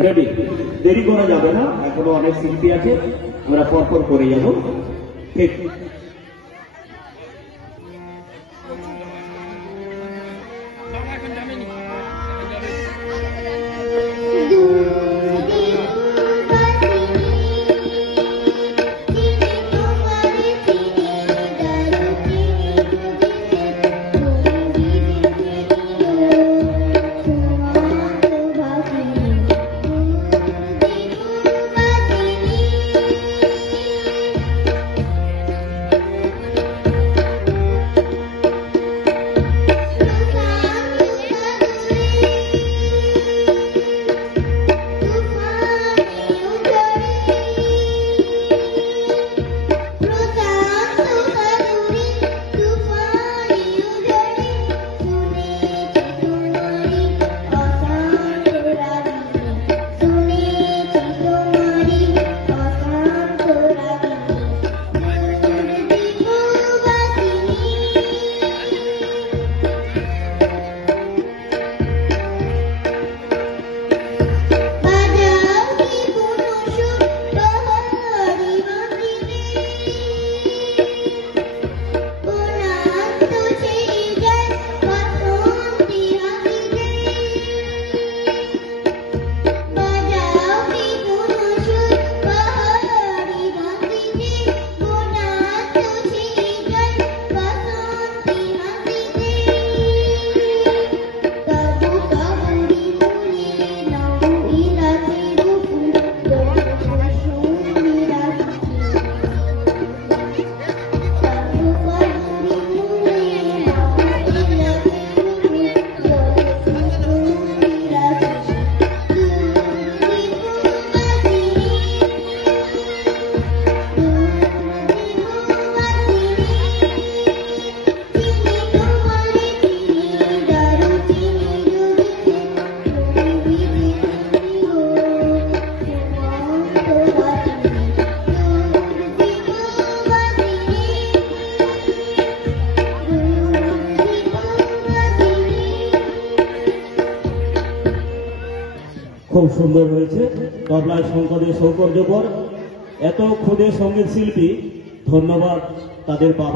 Ready, দেরি করা যাবে না, এখনো অনেক শিল্পী আছে, আমরা পরপর করে যাব। ঠিক খুব সুন্দর হয়েছে। তবলায় শঙ্করের সৌকর্যপর, এত ক্ষুদে সঙ্গীত শিল্পী, ধন্যবাদ তাদের বাবা।